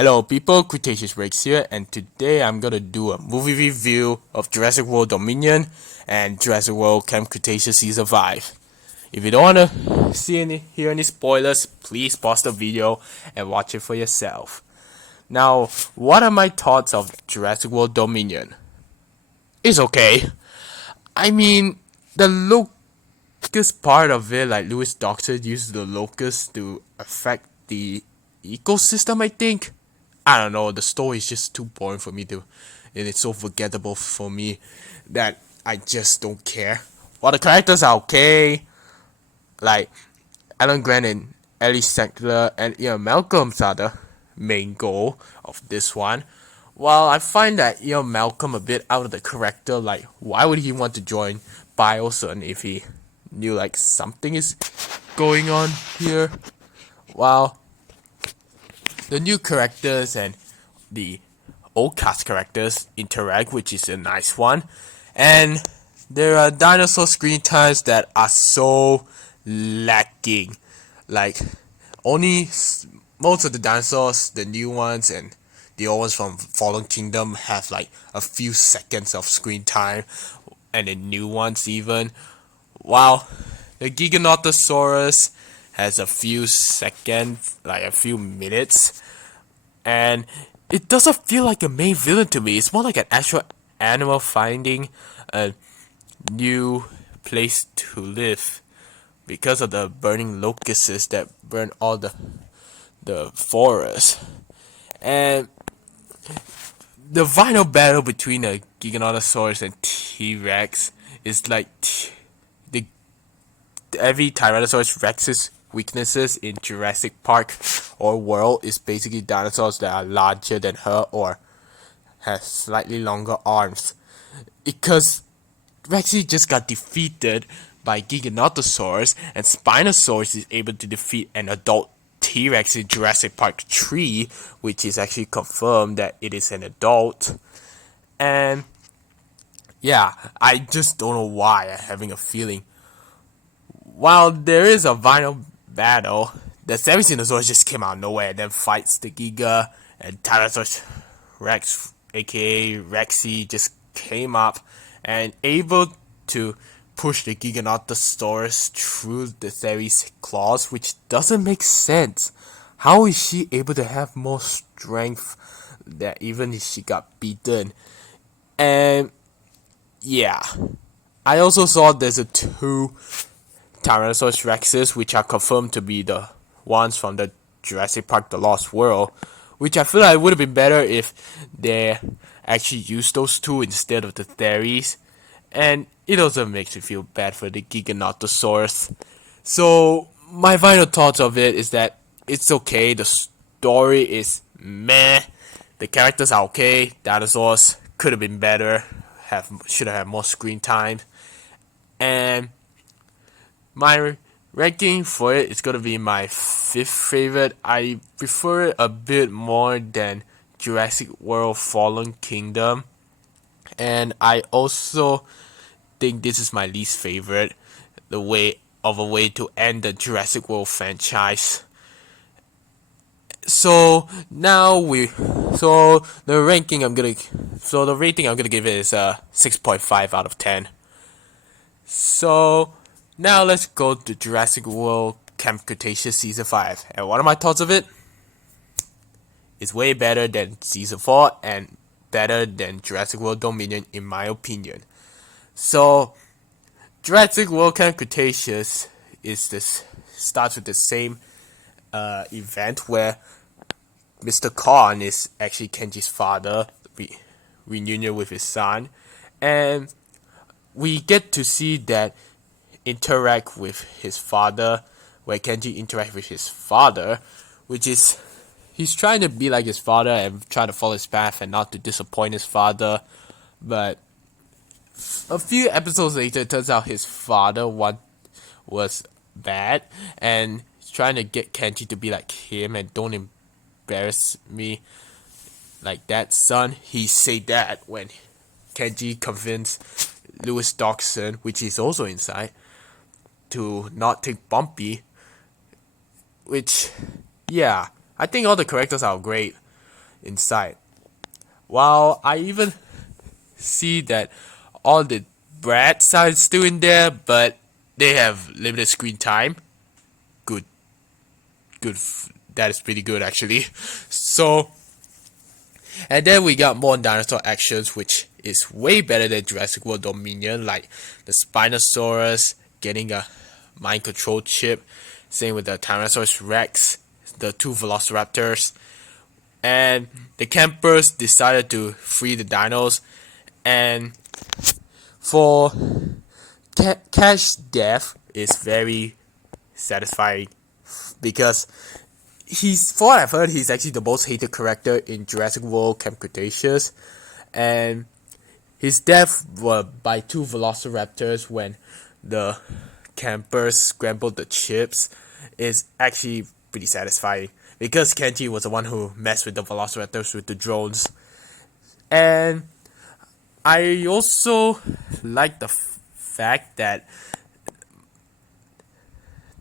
Hello people, Cretaceous Rex here, and today I'm gonna do a movie review of Jurassic World Dominion and Jurassic World Camp Cretaceous Season 5. If you don't wanna hear any spoilers, please pause the video and watch it for yourself. Now, what are my thoughts of Jurassic World Dominion? It's okay. I mean, the locust part of it, like Lewis Doctor used the locust to affect the ecosystem, I think. I don't know, the story is just too boring for me to, and it's so forgettable for me that I just don't care. While the characters are okay, like Alan Grant and Ellie Sackler and Ian Malcolm's are the main goal of this one. While I find that Ian Malcolm a bit out of the character, like why would he want to join Bioson if he knew like something is going on here? While the new characters and the old cast characters interact, which is a nice one. And there are dinosaur screen times that are so lacking. Like, most of the dinosaurs, the new ones and the old ones from Fallen Kingdom, have like a few seconds of screen time, and the new ones even. While the Giganotosaurus has a few seconds, like a few minutes, and it doesn't feel like a main villain to me. It's more like an actual animal finding a new place to live because of the burning locusts that burn all the forest. And the final battle between the Giganotosaurus and T-Rex is like the every Tyrannosaurus Rex's weaknesses in Jurassic Park or world is basically dinosaurs that are larger than her or have slightly longer arms. Because Rexy just got defeated by Giganotosaurus, and Spinosaurus is able to defeat an adult T-Rex in Jurassic Park 3, which is actually confirmed that it is an adult. And yeah, I just don't know why I'm having a feeling. While there is a final battle, the Ceratosaurus just came out of nowhere and then fights the Giga, and Tyrannosaurus Rex, aka Rexy, just came up and able to push the Giganotosaurus through the Ceres claws, which doesn't make sense. How is she able to have more strength that even if she got beaten? And yeah, I also saw there's a two Tyrannosaurus Rexes, which are confirmed to be the ones from the Jurassic Park The Lost World, which I feel like would have been better if they actually used those two instead of the Theres. And it also makes me feel bad for the Giganotosaurus. So my final thoughts of it is that it's okay, the story is meh, the characters are okay, dinosaurs could have been better, should have had more screen time, and my ranking for it is gonna be my fifth favorite. I prefer it a bit more than Jurassic World Fallen Kingdom, and I also think this is my least favorite. A way to end the Jurassic World franchise. So the rating I'm gonna give it is a 6.5 out of 10. So now let's go to Jurassic World Camp Cretaceous Season 5. And what are my thoughts of it? It's way better than Season 4 and better than Jurassic World Dominion in my opinion. So Jurassic World Camp Cretaceous starts with the same event where Mr. Khan is actually Kenji's father, reunion with his son, and we get to see that interact with his father, where Kenji interact with his father, which is he's trying to be like his father and try to follow his path and not to disappoint his father, but a few episodes later, it turns out his father was bad and he's trying to get Kenji to be like him and don't embarrass me like that, son. He said that when Kenji convinced Lewis Dawson, which is also inside, to not take Bumpy. Which, yeah, I think all the characters are great. inside. While I even see that all the brats are still in there, but they have limited screen time. Good, good. That is pretty good actually. So, and then we got more dinosaur actions, which is way better than Jurassic World Dominion, like the Spinosaurus getting a mind control chip. Same with the Tyrannosaurus Rex, the two Velociraptors, and the campers decided to free the dinos. And for Cash's death is very satisfying because for what I've heard, he's actually the most hated character in Jurassic World Camp Cretaceous, and his death was by two Velociraptors when the campers scrambled the chips is actually pretty satisfying because Kenji was the one who messed with the Velociraptors with the drones. And I also like the fact that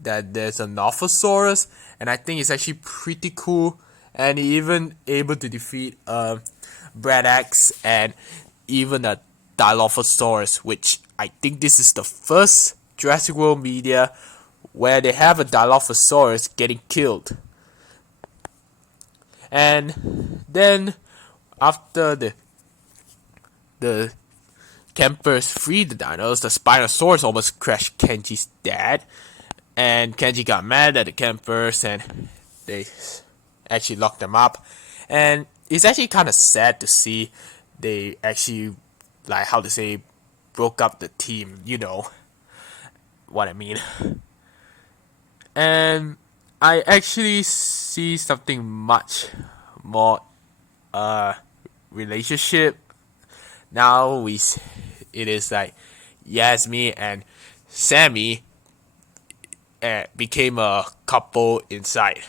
there's a Nophosaurus, and I think it's actually pretty cool, and he even able to defeat Bradax and even a Dilophosaurus, which I think this is the first Jurassic World media where they have a Dilophosaurus getting killed. And then after the campers freed the dinos, the Spinosaurus almost crashed Kenji's dad, and Kenji got mad at the campers and they actually locked them up. And it's actually kind of sad to see they actually, like, how to say, broke up the team, you know what I mean. And I actually see something much more relationship. Now it is like Yasmin and Sammy became a couple inside.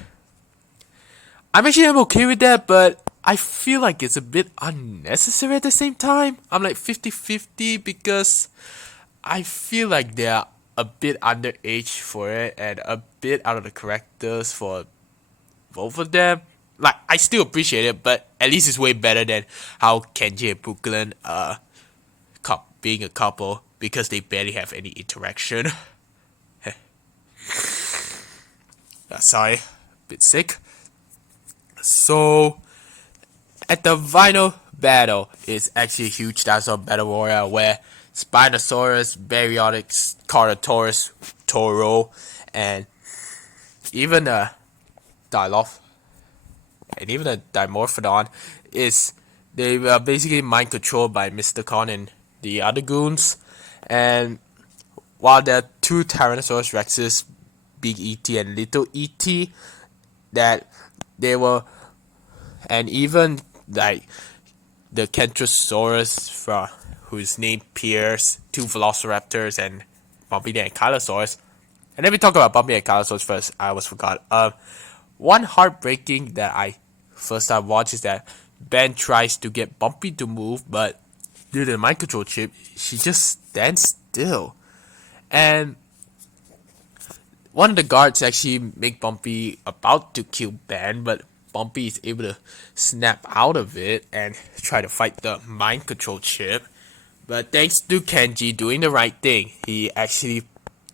I'm okay with that, but I feel like it's a bit unnecessary at the same time. I'm like 50-50 because I feel like they're a bit underage for it and a bit out of the characters for both of them. Like, I still appreciate it, but at least it's way better than how Kenji and Brooklyn being a couple because they barely have any interaction. Sorry, a bit sick. So, at the final battle is actually a huge dinosaur battle royale where Spinosaurus, Baryonyx, Carnotaurus, Toro, and even a Diloph and even a Dimorphodon they were basically mind controlled by Mr. Khan and the other goons. And while there are two Tyrannosaurus Rexes, Big E.T. and Little E.T., that they were, and even like the Kentrosaurus whose name Pierce, two Velociraptors, and Bumpy and Kylosaurus. And let me talk about Bumpy and Kylosaurus first. I almost forgot. One heartbreaking that I first time watched is that Ben tries to get Bumpy to move, but due to the mind control chip, she just stands still. And one of the guards actually make Bumpy about to kill Ben, but Bumpy is able to snap out of it and try to fight the mind control chip. But thanks to Kenji doing the right thing, he actually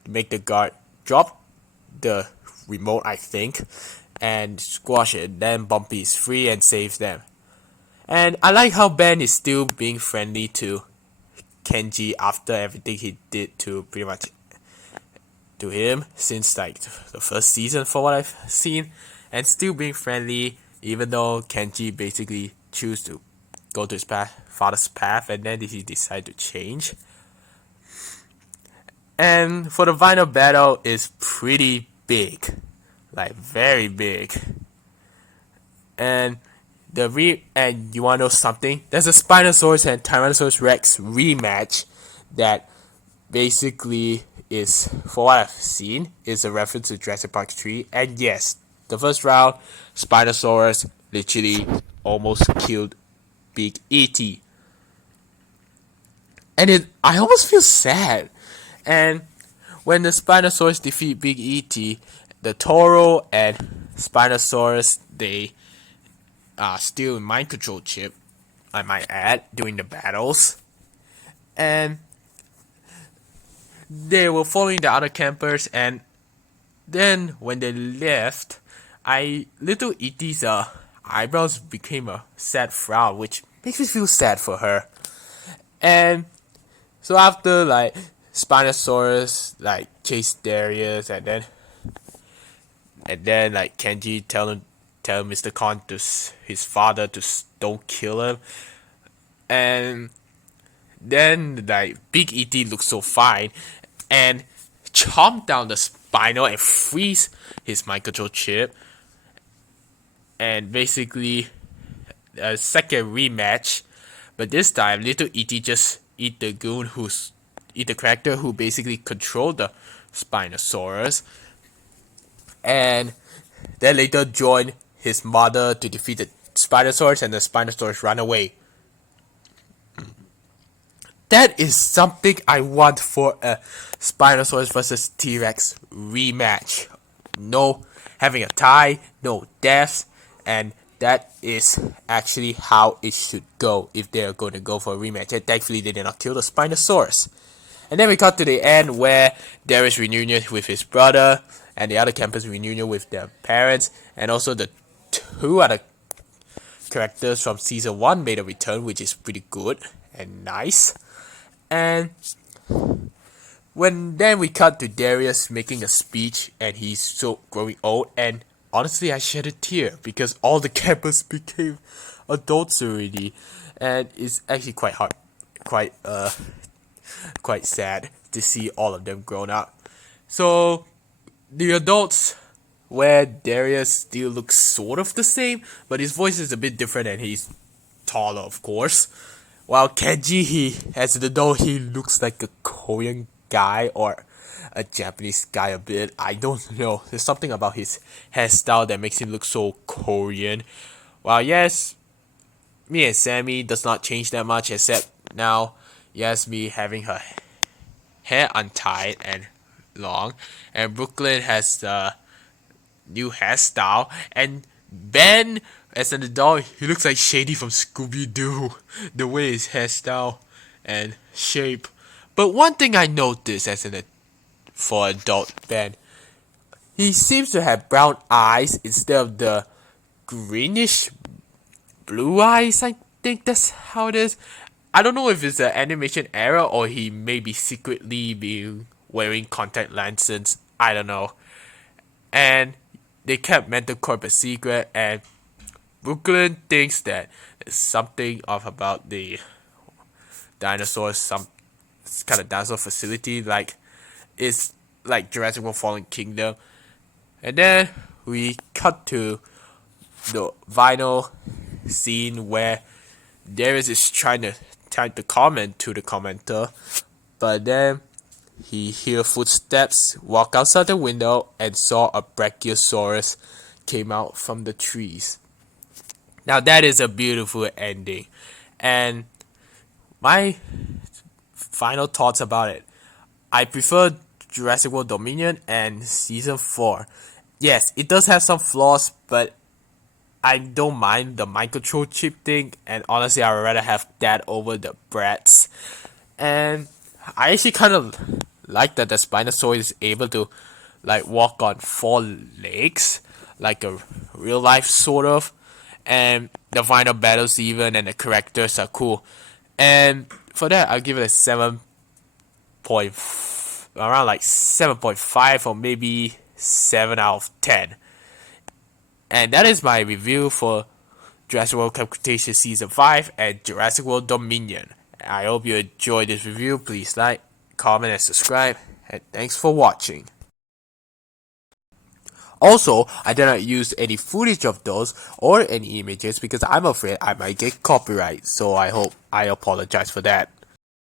make the guard drop the remote, I think, and squash it. Then Bumpy is free and saves them. And I like how Ben is still being friendly to Kenji after everything he did to pretty much to him since like the first season, for what I've seen, and still being friendly even though Kenji basically choose to go to his father's path, and then he decide to change. And for the final battle is pretty big, like very big. And and you wanna know something? There's a Spinosaurus and Tyrannosaurus Rex rematch that basically is, for what I've seen, is a reference to Jurassic Park 3. And yes, the first round, Spinosaurus literally almost killed Big E.T. And I almost feel sad. And when the Spinosaurus defeat Big E.T., the Toro and Spinosaurus, they steal a mind control chip, I might add, during the battles. And they were following the other campers, and then when they left, little E.T.'s eyebrows became a sad frown, which makes me feel sad for her. And so after like Spinosaurus like chased Darius, and then like Kenji tell Mr. Khan to his father to don't kill him, and then like Big E.T. looks so fine, and chomp down the Spino and freeze his mind control chip, and basically a second rematch, but this time little E.T. just eat the character who basically controlled the Spinosaurus, and then later join his mother to defeat the Spinosaurus, and the Spinosaurus run away. That is something I want for a Spinosaurus versus T-Rex rematch. No having a tie, no deaths, and that is actually how it should go if they are going to go for a rematch. And thankfully they did not kill the Spinosaurus. And then we got to the end where Darius reunion with his brother, and the other campers reunion with their parents, and also the two other characters from season 1 made a return, which is pretty good and nice. And then we cut to Darius making a speech, and he's so growing old, and honestly I shed a tear because all the campers became adults already, and it's actually quite sad to see all of them grown up. So the adults, where Darius still looks sort of the same, but his voice is a bit different and he's taller, of course. While Kenji, as an adult, he looks like a Korean guy or a Japanese guy a bit. I don't know. There's something about his hairstyle that makes him look so Korean. While yes, me and Sammy does not change that much, except now, yes, me having her hair untied and long, and Brooklyn has the new hairstyle, and Ben, as an adult, he looks like Shady from Scooby-Doo, the way his hairstyle and shape. But one thing I noticed for adult Ben, he seems to have brown eyes instead of the greenish blue eyes. I think that's how it is. I don't know if it's an animation error or he may be secretly being wearing contact lenses. I don't know. And they kept Mental Corp a secret, and Brooklyn thinks that there's something off about the dinosaurs, some kind of dinosaur facility, like it's like Jurassic World Fallen Kingdom. And then we cut to the vinyl scene where Darius is trying to type the comment to the commenter, but then he heard footsteps, walked outside the window, and saw a Brachiosaurus came out from the trees. Now that is a beautiful ending, and my final thoughts about it. I prefer Jurassic World Dominion and Season 4. Yes, it does have some flaws, but I don't mind the mind control chip thing, and honestly I would rather have that over the Bratz. And I actually kind of like that the Spinosaurus is able to like walk on 4 legs, like a real life sort of. And the final battles even, and the characters are cool. And for that, I'll give it a 7 around like 7.5 or maybe 7 out of 10. And that is my review for Jurassic World Cretaceous Season 5 and Jurassic World Dominion. I hope you enjoyed this review. Please like, comment, and subscribe. And thanks for watching. Also, I did not use any footage of those or any images because I'm afraid I might get copyright. So I apologize for that.